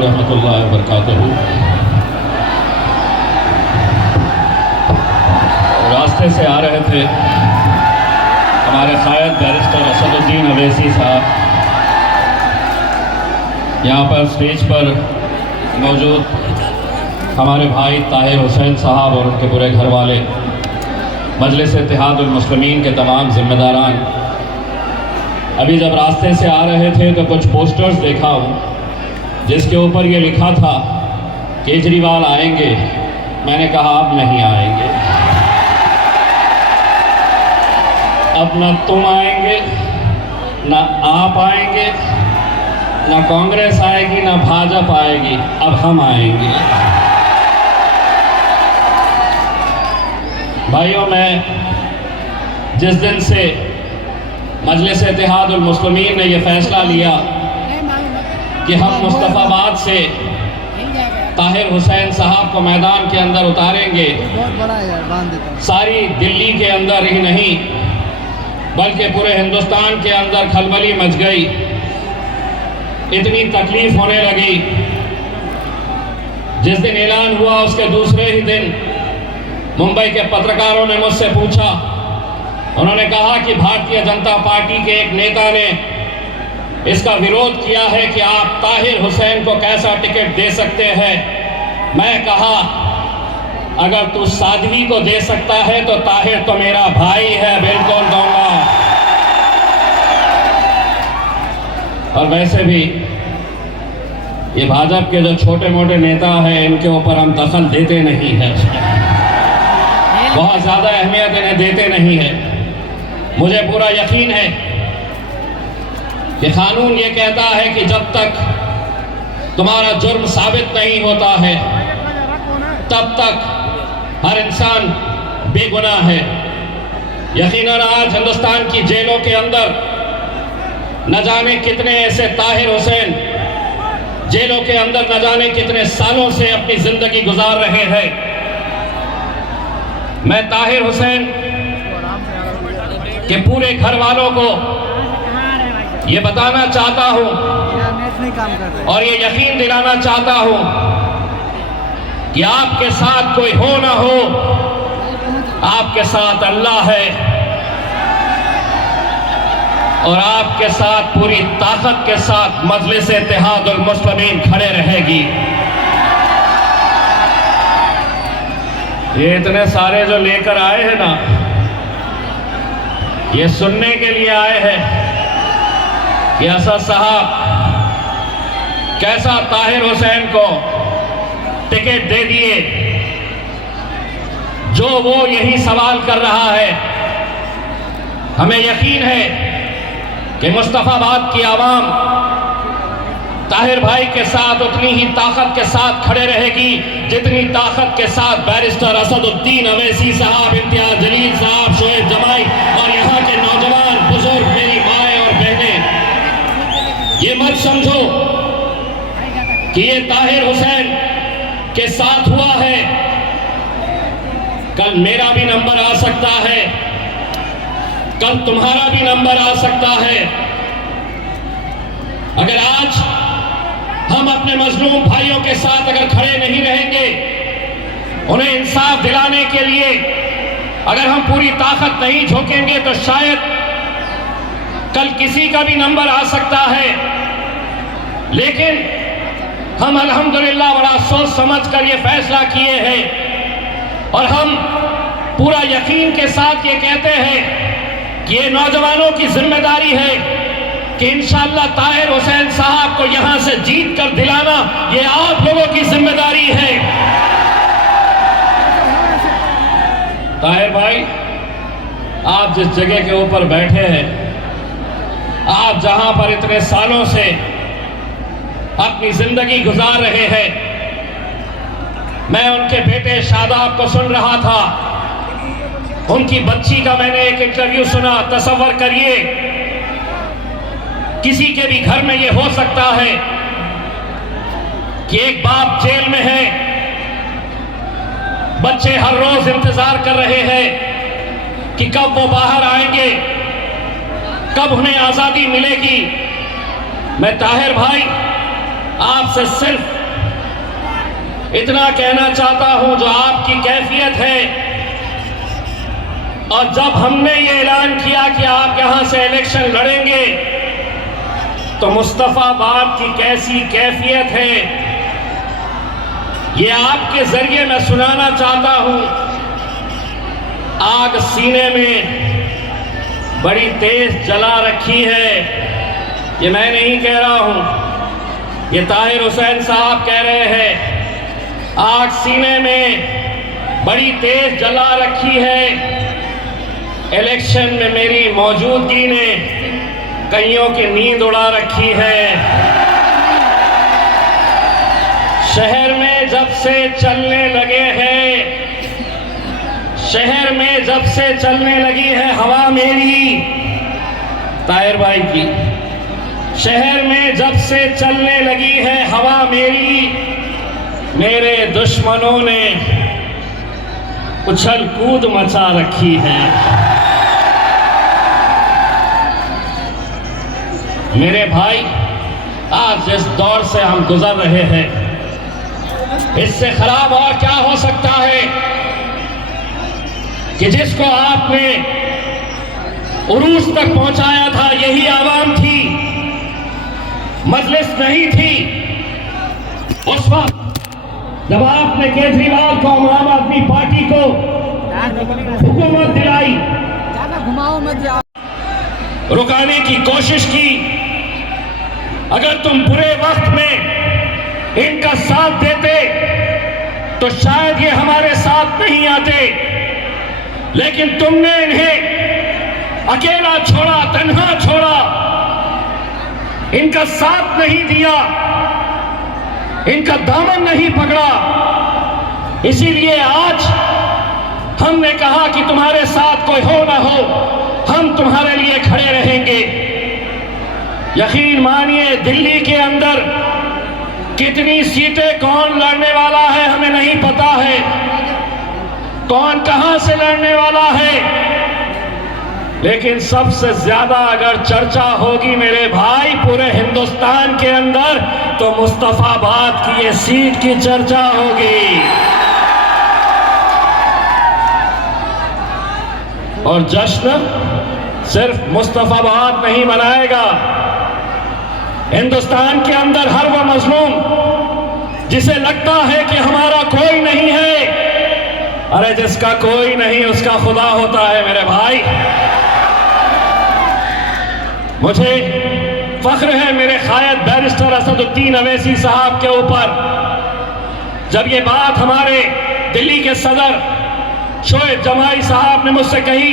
व रहमतुल्लाहि व बरकातहू। रास्ते से आ रहे थे हमारे क़ायद बैरिस्टर असदुद्दीन अवैसी साहब, यहाँ पर स्टेज पर मौजूद हमारे भाई ताहिर हुसैन साहब और उनके पूरे घर वाले, मजलिस इत्तेहादुल मुस्लिमीन के तमाम ज़िम्मेदारान। अभी जब रास्ते से आ रहे थे तो कुछ पोस्टर्स देखा हूँ जिसके ऊपर ये लिखा था केजरीवाल आएंगे। मैंने कहा अब नहीं आएंगे, अब न तुम आएंगे, न आप आएंगे, न कांग्रेस आएगी, न भाजपा आएगी, अब हम आएंगे। भाइयों, मैं जिस दिन से मजलिस इत्तेहादुल मुस्लिमीन ने यह फ़ैसला लिया कि हम मुस्तफ़ाबाद से ताहिर हुसैन साहब को मैदान के अंदर उतारेंगे, सारी दिल्ली के अंदर ही नहीं बल्कि पूरे हिंदुस्तान के अंदर खलबली मच गई, इतनी तकलीफ होने लगी। जिस दिन ऐलान हुआ उसके दूसरे ही दिन मुंबई के पत्रकारों ने मुझसे पूछा, उन्होंने कहा कि भारतीय जनता पार्टी के एक नेता ने इसका विरोध किया है कि आप ताहिर हुसैन को कैसा टिकट दे सकते हैं। मैं कहा अगर तू साध्वी को दे सकता है तो ताहिर तो मेरा भाई है, बिल्कुल दूंगा। और वैसे भी ये भाजपा के जो छोटे मोटे नेता हैं इनके ऊपर हम दखल देते नहीं हैं, बहुत ज़्यादा अहमियत इन्हें देते नहीं है। मुझे पूरा यकीन है कि कानून ये कहता है कि जब तक तुम्हारा जुर्म साबित नहीं होता है तब तक हर इंसान बेगुनाह है। यकीनन आज हिंदुस्तान की जेलों के अंदर न जाने कितने ऐसे ताहिर हुसैन जेलों के अंदर न जाने कितने सालों से अपनी जिंदगी गुजार रहे हैं। मैं ताहिर हुसैन के पूरे घर वालों को ये बताना चाहता हूं और ये यकीन दिलाना चाहता हूं कि आपके साथ कोई हो ना हो, आपके साथ अल्लाह है और आपके साथ पूरी ताकत के साथ मजलिस इत्तेहादुल मुस्लिमीन खड़े रहेगी। ये इतने सारे जो लेकर आए हैं ना, ये सुनने के लिए आए हैं कि असद साहब कैसा ताहिर हुसैन को टिकट दे दिए। जो वो यही सवाल कर रहा है। हमें यकीन है कि मुस्तफ़ाबाद की आवाम ताहिर भाई के साथ उतनी ही ताकत के साथ खड़े रहेगी जितनी ताकत के साथ बैरिस्टर असदुद्दीन अवैसी साहब, इम्तियाज जलील साहब, शोएब जमाई और यहाँ के नौजवान बुजुर्ग, मेरी माएँ और बहनें, ये मत समझो कि ये ताहिर हुसैन के साथ हुआ है, कल मेरा भी नंबर आ सकता है, कल तुम्हारा भी नंबर आ सकता है। अगर आज हम अपने मजलूम भाइयों के साथ अगर खड़े नहीं रहेंगे, उन्हें इंसाफ दिलाने के लिए अगर हम पूरी ताकत नहीं झोंकेंगे तो शायद कल किसी का भी नंबर आ सकता है। लेकिन हम अल्हम्दुलिल्लाह बड़ा सोच समझ कर ये फैसला किए हैं और हम पूरा यकीन के साथ ये कहते हैं कि ये नौजवानों की जिम्मेदारी है कि इंशाअल्लाह ताहिर हुसैन साहब को यहां से जीत कर दिलाना ये आप लोगों की जिम्मेदारी है। ताहिर भाई, आप जिस जगह के ऊपर बैठे हैं, आप जहां पर इतने सालों से अपनी जिंदगी गुजार रहे हैं, मैं उनके बेटे शादाब को सुन रहा था, उनकी बच्ची का मैंने एक इंटरव्यू सुना। तसव्वुर करिए किसी के भी घर में ये हो सकता है कि एक बाप जेल में है, बच्चे हर रोज इंतजार कर रहे हैं कि कब वो बाहर आएंगे, कब उन्हें आजादी मिलेगी। मैं ताहिर भाई आपसे सिर्फ इतना कहना चाहता हूं, जो आपकी कैफियत है, और जब हमने ये ऐलान किया कि आप यहां से इलेक्शन लड़ेंगे, तो मुस्तफाबाद की कैसी कैफियत है, ये आपके जरिए मैं सुनाना चाहता हूं। आग सीने में बड़ी तेज जला रखी है, ये मैं नहीं कह रहा हूं, ये ताहिर हुसैन साहब कह रहे हैं। आग सीने में बड़ी तेज जला रखी है। इलेक्शन में मेरी मौजूदगी ने कईयों की नींद उड़ा रखी है। शहर में जब से चलने लगे हैं, शहर में जब से चलने लगी है हवा मेरी, ताहिर भाई की, शहर में जब से चलने लगी है हवा मेरी, मेरे दुश्मनों ने उछल कूद मचा रखी है। मेरे भाई, आज जिस दौर से हम गुजर रहे हैं, इससे खराब और क्या हो सकता है कि जिसको आपने उरूज तक पहुंचाया था, यही आवाम थी, मजलिस नहीं थी। उस वक्त जब आपने केजरीवाल को, आम आदमी पार्टी को हुकूमत दिलाई, रुकाने की कोशिश की, अगर तुम बुरे वक्त में इनका साथ देते तो शायद ये हमारे साथ नहीं आते, लेकिन तुमने इन्हें अकेला छोड़ा, तन्हा छोड़ा, इनका साथ नहीं दिया, इनका दामन नहीं पकड़ा। इसीलिए आज हमने कहा कि तुम्हारे साथ कोई हो ना हो, हम तुम्हारे लिए खड़े रहेंगे। यकीन मानिए, दिल्ली के अंदर कितनी सीटें कौन लड़ने वाला है हमें नहीं पता है, कौन कहां से लड़ने वाला है, लेकिन सबसे ज्यादा अगर चर्चा होगी मेरे भाई पूरे हिंदुस्तान के अंदर, तो मुस्तफाबाद की ये सीट की चर्चा होगी। और जश्न सिर्फ मुस्तफाबाद नहीं मनाएगा, हिंदुस्तान के अंदर हर वो मजलूम जिसे लगता है कि हमारा कोई नहीं है, अरे जिसका कोई नहीं उसका खुदा होता है मेरे भाई। मुझे फख्र है मेरे कायद बैरिस्टर असदुद्दीन अवैसी साहब के ऊपर, जब ये बात हमारे दिल्ली के सदर शोएब जमाई साहब ने मुझसे कही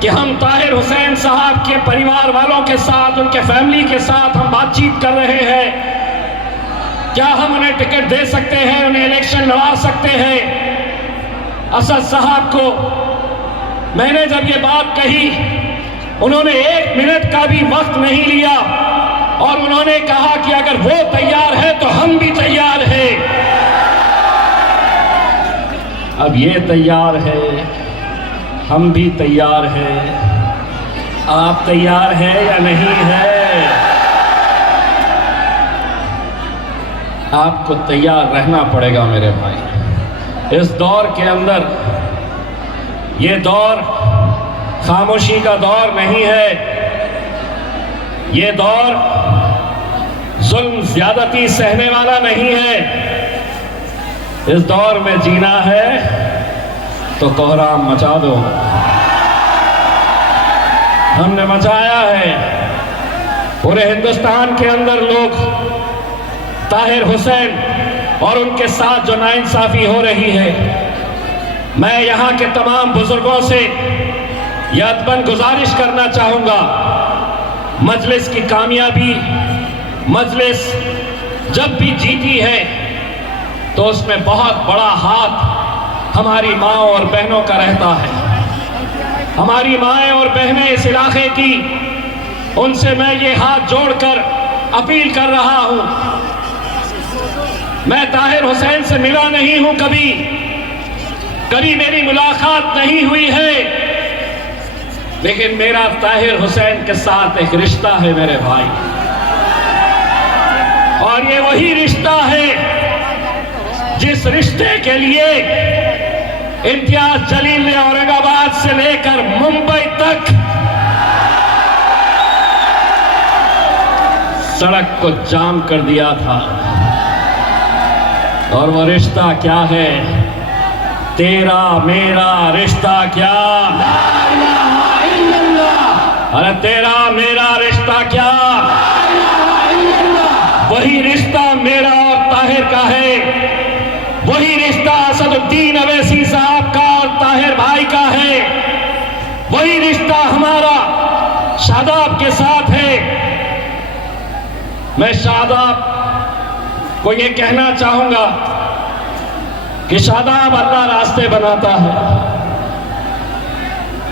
कि हम ताहिर हुसैन साहब के परिवार वालों के साथ, उनके फैमिली के साथ हम बातचीत कर रहे हैं, क्या हम उन्हें टिकट दे सकते हैं, उन्हें इलेक्शन लड़ा सकते हैं। असद साहब को मैंने जब ये बात कही, उन्होंने 1 मिनट का भी वक्त नहीं लिया और उन्होंने कहा कि अगर वो तैयार है तो हम भी तैयार हैं। अब ये तैयार है, हम भी तैयार हैं, आप तैयार हैं या नहीं है? आपको तैयार रहना पड़ेगा मेरे भाई। इस दौर के अंदर, ये दौर खामोशी का दौर नहीं है, ये दौर जुल्म ज्यादती सहने वाला नहीं है। इस दौर में जीना है तो कोहराम मचा दो। हमने मचाया है। पूरे हिंदुस्तान के अंदर लोग ताहिर हुसैन और उनके साथ जो नाइंसाफी हो रही है, मैं यहाँ के तमाम बुजुर्गों से यह अदबन गुजारिश करना चाहूँगा, मजलिस की कामयाबी, मजलिस जब भी जीती है तो उसमें बहुत बड़ा हाथ हमारी माँ और बहनों का रहता है। हमारी माएँ और बहनें इस इलाके की, उनसे मैं ये हाथ जोड़कर अपील कर रहा हूँ। मैं ताहिर हुसैन से मिला नहीं हूँ, कभी मेरी मुलाकात नहीं हुई है, लेकिन मेरा ताहिर हुसैन के साथ एक रिश्ता है मेरे भाई। और ये वही रिश्ता है जिस रिश्ते के लिए इम्तियाज जलील ने औरंगाबाद से लेकर मुंबई तक सड़क को जाम कर दिया था। और वो रिश्ता क्या है? तेरा मेरा रिश्ता क्या? ला इलाहा इल्लल्लाह। अरे तेरा मेरा रिश्ता क्या? ला इलाहा इल्लल्लाह। वही रिश्ता मेरा और ताहिर का है, वही रिश्ता असदुद्दीन अवैसी साहब का और ताहिर भाई का है, वही रिश्ता हमारा शादाब के साथ है। मैं शादाब को ये कहना चाहूंगा कि शादाब अल्लाह रास्ते बनाता है।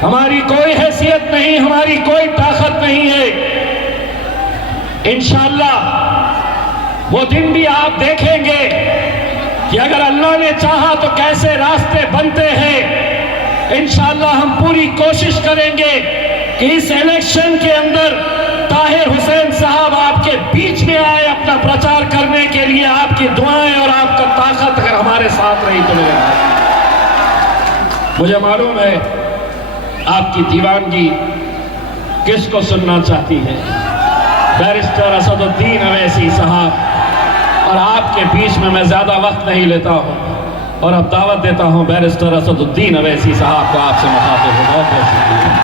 हमारी कोई हैसियत नहीं, हमारी कोई ताकत नहीं है। इंशाअल्लाह वो दिन भी आप देखेंगे कि अगर अल्लाह ने चाहा तो कैसे रास्ते बनते हैं। इंशाअल्लाह हम पूरी कोशिश करेंगे कि इस इलेक्शन के अंदर ताहिर हुसैन साहब आपके बीच में आए अपना प्रचार करने के लिए। आपकी दुआएं और आपका ताकत अगर हमारे साथ रही तो मेरे भाई, मुझे मालूम है आपकी दीवानगी किसको सुनना चाहती है। बैरिस्टर असदुद्दीन अवैसी साहब, और आपके बीच में मैं ज्यादा वक्त नहीं लेता हूं और अब दावत देता हूं बैरिस्टर असदुद्दीन अवैसी साहब को आपसे मुखातिब हो। बहुत बहुत शुक्रिया।